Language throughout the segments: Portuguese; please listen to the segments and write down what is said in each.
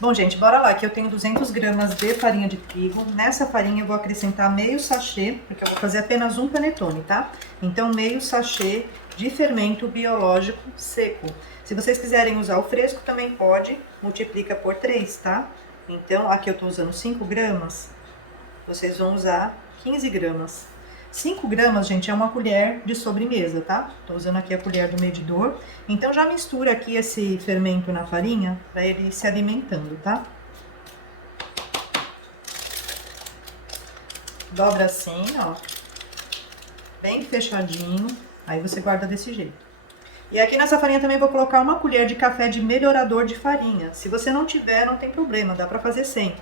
Bom, gente, bora lá, que eu tenho 200 gramas de farinha de trigo. Nessa farinha eu vou acrescentar meio sachê, porque eu vou fazer apenas um panetone, tá? Então, meio sachê de fermento biológico seco. Se vocês quiserem usar o fresco, também pode, multiplica por 3, tá? Então, aqui eu tô usando 5 gramas, vocês vão usar 15 gramas. 5 gramas, gente, é uma colher de sobremesa, tá? Tô usando aqui a colher do medidor. Então, já mistura aqui esse fermento na farinha, pra ele ir se alimentando, tá? Dobra assim, ó. Bem fechadinho. Aí você guarda desse jeito. E aqui nessa farinha também vou colocar uma colher de café de melhorador de farinha. Se você não tiver, não tem problema, dá pra fazer sem.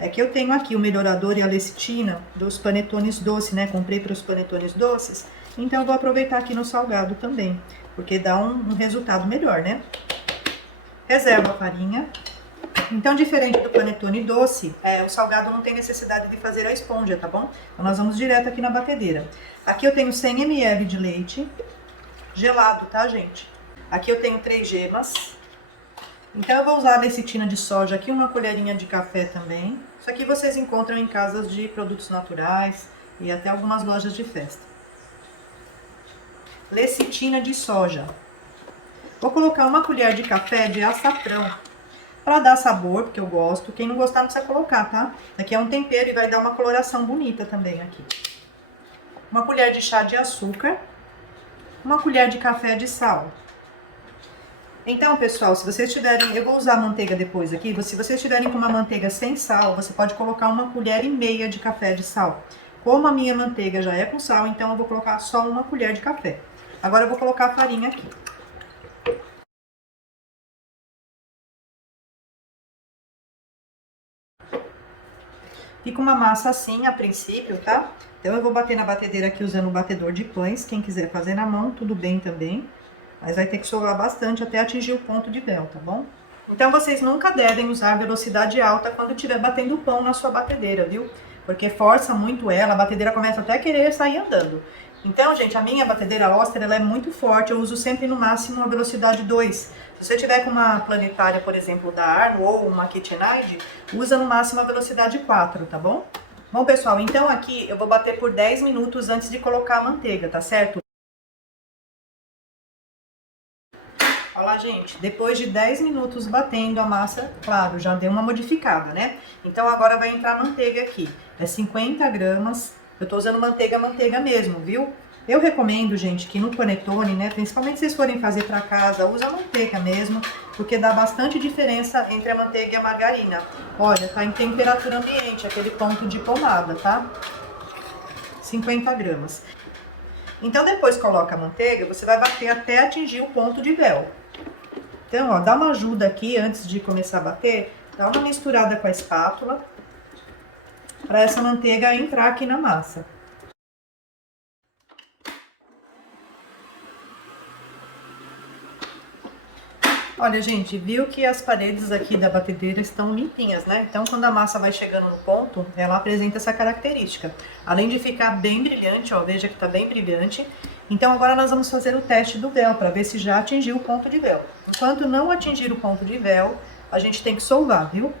É que eu tenho aqui o melhorador e a lecitina dos panetones doces, né? Comprei para os panetones doces, então eu vou aproveitar aqui no salgado também, porque dá um resultado melhor, né? Reservo a farinha. Então, diferente do panetone doce, o salgado não tem necessidade de fazer a esponja, tá bom? Então, nós vamos direto aqui na batedeira. Aqui eu tenho 100 ml de leite, gelado, tá, gente? Aqui eu tenho 3 gemas. Então, eu vou usar a lecitina de soja aqui, uma colherinha de café também. Isso aqui vocês encontram em casas de produtos naturais e até algumas lojas de festa. Lecitina de soja. Vou colocar uma colher de café de açafrão, para dar sabor, porque eu gosto. Quem não gostar não precisa colocar, tá? Aqui é um tempero e vai dar uma coloração bonita também aqui. Uma colher de chá de açúcar. Uma colher de café de sal. Então, pessoal, se vocês tiverem, eu vou usar a manteiga depois aqui, se vocês tiverem com uma manteiga sem sal, você pode colocar 1,5 colher de café de sal. Como a minha manteiga já é com sal, então eu vou colocar só 1 colher de café. Agora eu vou colocar a farinha aqui. Fica uma massa assim a princípio, tá? Então eu vou bater na batedeira aqui usando o batedor de pães, quem quiser fazer na mão, tudo bem também. Mas vai ter que sovar bastante até atingir o ponto de véu, tá bom? Então vocês nunca devem usar velocidade alta quando estiver batendo o pão na sua batedeira, viu? Porque força muito ela, a batedeira começa até a querer sair andando. Então, gente, a minha batedeira Oster, ela é muito forte, eu uso sempre no máximo a velocidade 2. Se você tiver com uma planetária, por exemplo, da Arno ou uma KitchenAid, usa no máximo a velocidade 4, tá bom? Bom, pessoal, então aqui eu vou bater por 10 minutos antes de colocar a manteiga, tá certo? Olha lá, gente, depois de 10 minutos batendo a massa, claro, já deu uma modificada, né? Então agora vai entrar a manteiga aqui, é 50 gramas, eu tô usando manteiga mesmo, viu? Eu recomendo, gente, que no panetone, né, principalmente se vocês forem fazer pra casa, usa manteiga mesmo, porque dá bastante diferença entre a manteiga e a margarina. Olha, tá em temperatura ambiente, aquele ponto de pomada, tá? 50 gramas. Então depois coloca a manteiga, você vai bater até atingir o ponto de véu. Então, ó, dá uma ajuda aqui antes de começar a bater, dá uma misturada com a espátula, para essa manteiga entrar aqui na massa. Olha, gente, viu que as paredes aqui da batedeira estão limpinhas, né? Então, quando a massa vai chegando no ponto, ela apresenta essa característica. Além de ficar bem brilhante, ó, veja que tá bem brilhante. Então, agora nós vamos fazer o teste do véu, para ver se já atingiu o ponto de véu. Enquanto não atingir o ponto de véu, a gente tem que solvar, viu?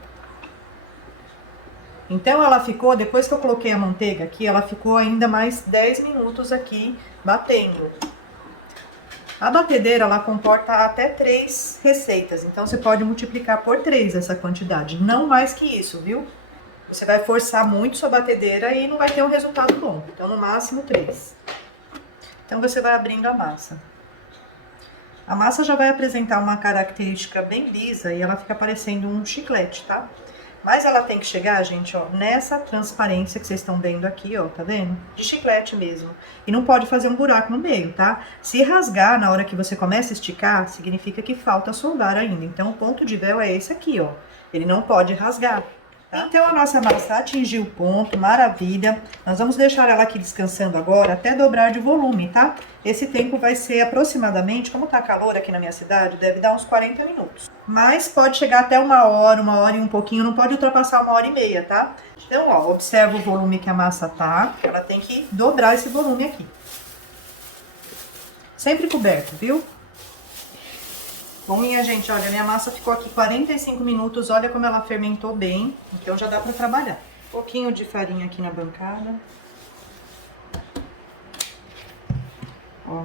Então, ela ficou, depois que eu coloquei a manteiga aqui, ela ficou ainda mais 10 minutos aqui batendo. A batedeira, ela comporta até 3 receitas, então você pode multiplicar por 3 essa quantidade, não mais que isso, viu? Você vai forçar muito sua batedeira e não vai ter um resultado bom, então no máximo 3. Então você vai abrindo a massa. A massa já vai apresentar uma característica bem lisa e ela fica parecendo um chiclete, tá? Mas ela tem que chegar, gente, ó, nessa transparência que vocês estão vendo aqui, ó, tá vendo? De chiclete mesmo. E não pode fazer um buraco no meio, tá? Se rasgar na hora que você começa a esticar, significa que falta soldar ainda. Então, o ponto de véu é esse aqui, ó. Ele não pode rasgar. tá? Então a nossa massa atingiu o ponto, maravilha. Nós vamos deixar ela aqui descansando agora até dobrar de volume, tá? Esse tempo vai ser aproximadamente, como tá calor aqui na minha cidade, deve dar uns 40 minutos. Mas pode chegar até uma hora e um pouquinho, não pode ultrapassar 1h30, tá? Então, ó, observa o volume que a massa tá, ela tem que dobrar esse volume aqui. Sempre coberto, viu? Bom, minha gente, olha, minha massa ficou aqui 45 minutos, olha como ela fermentou bem, então já dá pra trabalhar. Um pouquinho de farinha aqui na bancada. Ó,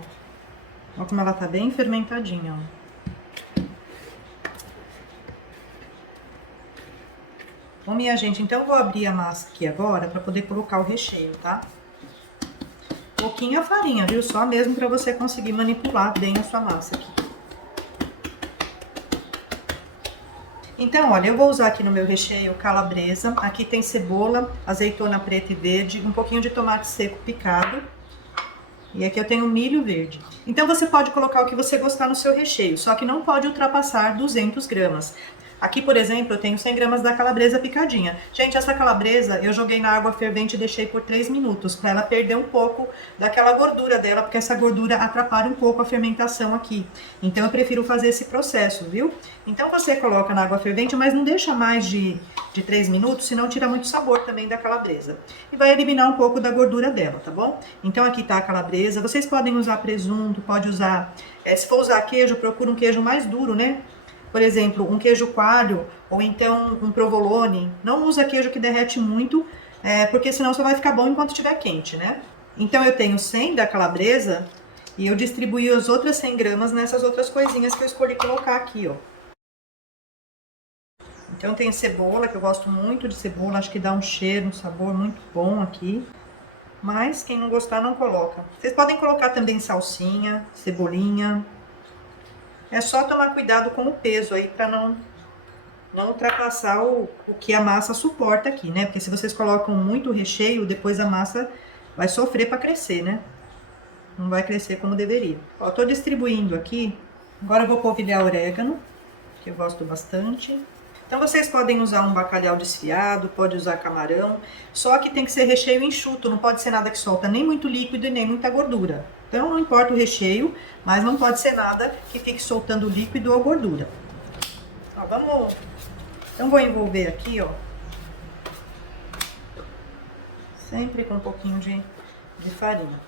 ó como ela tá bem fermentadinha, ó. Bom, minha gente, então eu vou abrir a massa aqui agora pra poder colocar o recheio, tá? Pouquinha farinha, viu? Só mesmo pra você conseguir manipular bem a sua massa aqui. Então, olha, eu vou usar aqui no meu recheio calabresa. Aqui tem cebola, azeitona preta e verde, um pouquinho de tomate seco picado. E aqui eu tenho milho verde. Então, você pode colocar o que você gostar no seu recheio, só que não pode ultrapassar 200 gramas. Aqui, por exemplo, eu tenho 100 gramas da calabresa picadinha. Gente, essa calabresa eu joguei na água fervente e deixei por 3 minutos, para ela perder um pouco daquela gordura dela, porque essa gordura atrapalha um pouco a fermentação aqui. Então eu prefiro fazer esse processo, viu? Então você coloca na água fervente, mas não deixa mais de 3 minutos, senão tira muito sabor também da calabresa. E vai eliminar um pouco da gordura dela, tá bom? Então aqui tá a calabresa. Vocês podem usar presunto, pode usar... se for usar queijo, procura um queijo mais duro, né? Por exemplo, um queijo coalho ou então um provolone. Não usa queijo que derrete muito, porque senão só vai ficar bom enquanto estiver quente, né? Então eu tenho 100 da calabresa e eu distribuí as outras 100 gramas nessas outras coisinhas que eu escolhi colocar aqui, ó. Então tem cebola, que eu gosto muito de cebola, acho que dá um cheiro, um sabor muito bom aqui. Mas quem não gostar não coloca. Vocês podem colocar também salsinha, cebolinha. É só tomar cuidado com o peso aí para não ultrapassar o que a massa suporta aqui, né? Porque se vocês colocam muito recheio, depois a massa vai sofrer para crescer, né? Não vai crescer como deveria. Ó, tô distribuindo aqui. Agora eu vou polvilhar orégano, que eu gosto bastante. Então vocês podem usar um bacalhau desfiado, pode usar camarão, só que tem que ser recheio enxuto, não pode ser nada que solta nem muito líquido e nem muita gordura. Então não importa o recheio, mas não pode ser nada que fique soltando líquido ou gordura. Ó, vamos... Então vou envolver aqui, ó. Sempre com um pouquinho de farinha.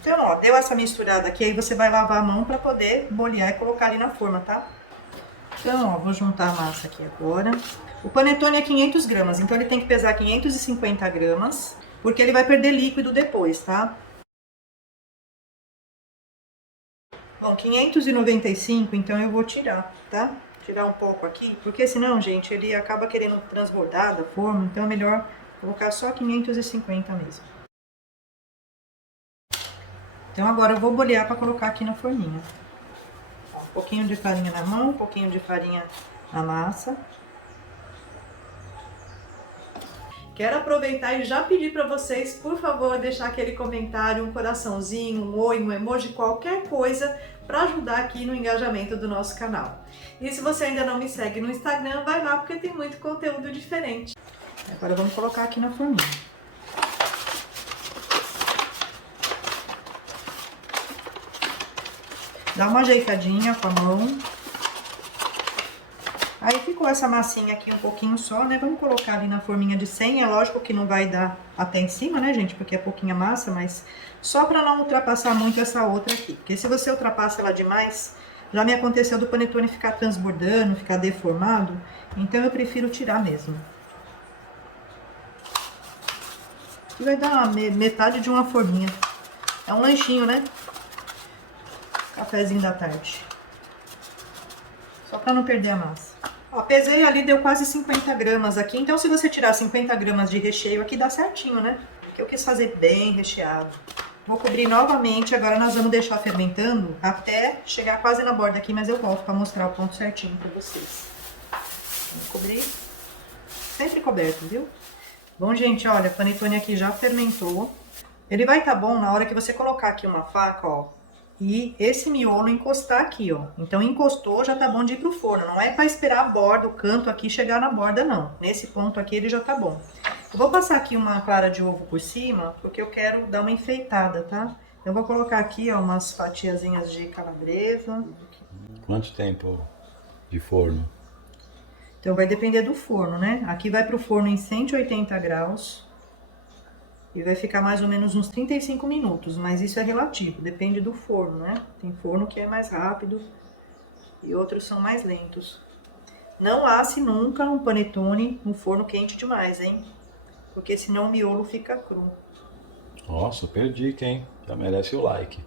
Então, ó, deu essa misturada aqui, aí você vai lavar a mão pra poder bolear e colocar ali na forma, tá? Então, ó, vou juntar a massa aqui agora. O panetone é 500 gramas, então ele tem que pesar 550 gramas, porque ele vai perder líquido depois, tá? Bom, 595, então eu vou tirar, tá? Tirar um pouco aqui, porque senão, gente, ele acaba querendo transbordar da forma, então é melhor colocar só 550 mesmo. Então agora eu vou bolear para colocar aqui na forminha. Ó, um pouquinho de farinha na mão, um pouquinho de farinha na massa. Quero aproveitar e já pedir para vocês, por favor, deixar aquele comentário, um coraçãozinho, um oi, um emoji, qualquer coisa para ajudar aqui no engajamento do nosso canal. E se você ainda não me segue no Instagram, vai lá porque tem muito conteúdo diferente. Agora vamos colocar aqui na forminha. Dá uma ajeitadinha com a mão. Aí ficou essa massinha aqui um pouquinho só, né? Vamos colocar ali na forminha de 100. É lógico que não vai dar até em cima, né, gente? Porque é pouquinha massa, mas só pra não ultrapassar muito essa outra aqui. Porque se você ultrapassa ela demais, já me aconteceu do panetone ficar transbordando, ficar deformado. Então eu prefiro tirar mesmo. Aqui vai dar metade de uma forminha. É um lanchinho, né? Cafezinho da tarde. Só pra não perder a massa. Ó, pesei ali, deu quase 50 gramas aqui. Então, se você tirar 50 gramas de recheio aqui, dá certinho, né? Porque eu quis fazer bem recheado. Vou cobrir novamente. Agora nós vamos deixar fermentando até chegar quase na borda aqui. Mas eu volto pra mostrar o ponto certinho pra vocês. Vou cobrir. Sempre coberto, viu? Bom, gente, olha, o panetone aqui já fermentou. Ele vai estar bom na hora que você colocar aqui uma faca, ó. e esse miolo encostar aqui, ó. Então encostou, já tá bom de ir pro forno. Não é para esperar a borda, o canto aqui chegar na borda, não. Nesse ponto aqui ele já tá bom. Eu vou passar aqui uma clara de ovo por cima, porque eu quero dar uma enfeitada, tá? Eu vou colocar aqui, ó, umas fatiazinhas de calabresa. Quanto tempo de forno? Então vai depender do forno, né? Aqui vai pro forno em 180 graus. E vai ficar mais ou menos uns 35 minutos, mas isso é relativo, depende do forno, né? Tem forno que é mais rápido e outros são mais lentos. Não asse nunca um panetone no forno quente demais, hein? Porque senão o miolo fica cru. Nossa, super dica, hein? Já merece o like.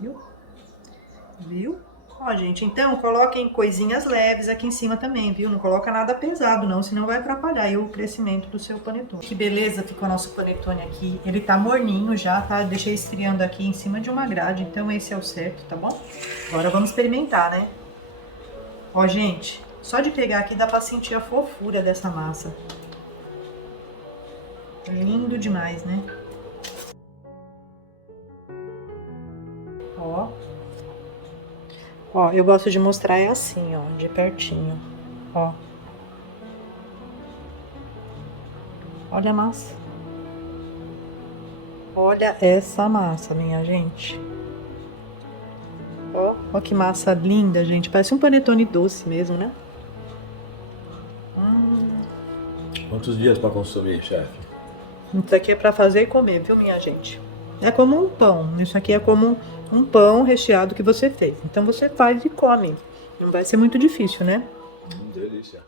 Viu? Viu? Ó, gente, então coloquem coisinhas leves aqui em cima também, viu? Não coloca nada pesado não, senão vai atrapalhar aí o crescimento do seu panetone. Que beleza ficou nosso panetone aqui. Ele tá morninho já, tá? Deixei esfriando aqui em cima de uma grade, então esse é o certo, tá bom? Agora vamos experimentar, né? Ó, gente, só de pegar aqui dá pra sentir a fofura dessa massa. É lindo demais, né? Ó. Ó, eu gosto de mostrar é assim, ó, de pertinho, ó. Olha a massa. Olha essa massa, minha gente. Ó que massa linda, gente. Parece um panetone doce mesmo, né? Quantos dias para consumir, chefe? Isso aqui é pra fazer e comer, viu, minha gente? É como um pão. Isso aqui é como um pão recheado que você fez. Então você faz e come. Não vai ser muito difícil, né? Delícia.